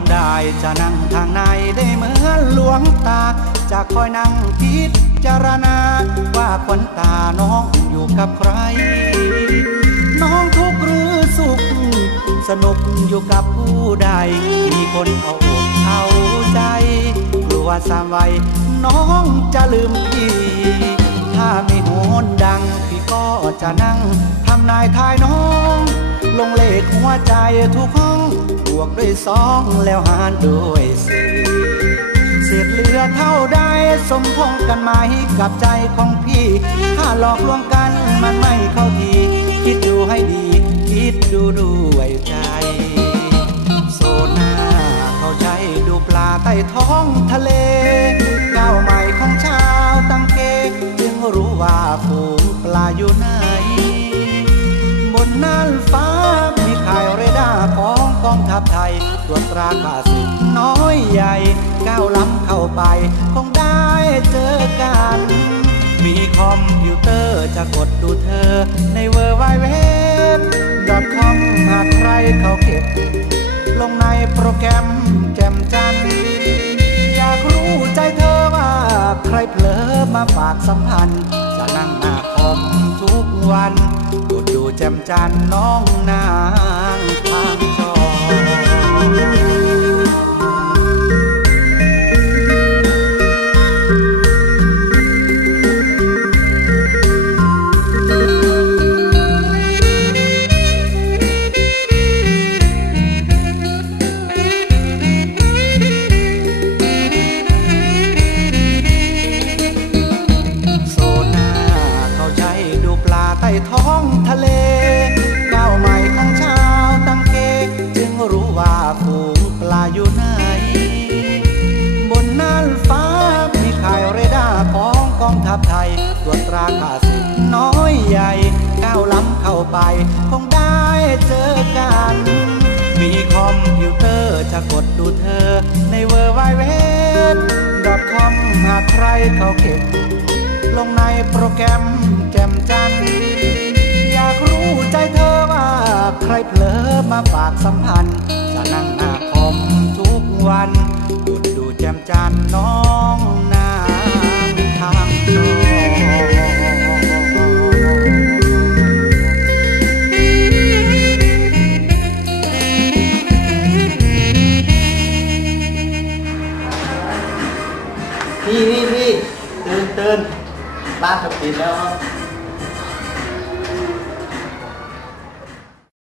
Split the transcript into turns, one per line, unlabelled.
ำได้จะนั่งทางในได้เหมือนหลวงตา จะคอยนั่งพิจารณา ว่าควันตาน้องอยู่กับใคร น้องทุกข์หรือสุข สนุกอยู่กับผู้ใด มีคนเอาอกเอาใจ กลัวสามวัยน้องจะลืมพี่ ถ้าไม่โหนดังพี่ก็จะนั่งทำนายทายน้อง ลงเลขหัวใจทุกห้อง วกด้วยสองแล้วหารด้วยสี่เศษเหลือเท่าใดสมพงกันไหมกับใจของพี่ ถ้าหลอกลวงกันมันไม่เข้าที คิดดูให้ดีคิด ตรวจตราข้าศึกน้อยใหญ่ ก้าวล้ำเข้าไป คงได้เจอกัน มีคอมพิวเตอร์จะกดดูเธอ ในเวอร์ไวเว็บ .com หากใครเขาเก็บ ลงในโปรแกรมแจมจัน อยากรู้ใจเธอว่าใครเผลอมาฝากสัมพันธ์ จะนั่งหน้าคอมทุกวันกดดูแจมจันน้องนา ฝูงปลาอยู่ไหน บนน่านฟ้ามีข่ายเรดาร์ของกองทัพไทย ตรวจตราข้าศึกน้อยใหญ่ก้าวล้ำเข้าไป คงได้เจอกัน มีคอมพิวเตอร์จะกดดูเธอ ในเวอร์ไวเว็บ .com หากใครเขาเก็บ ลงในโปรแกรมแจมจันทร์ รเผลอมาฝากสัมพันธ์ จะนั่งหน้าคอมทุกวันกดดูแจมจันน้องนางทางจอ
พี่พี่พี่ตื่นตื่นบ้านจะปิดแล้ว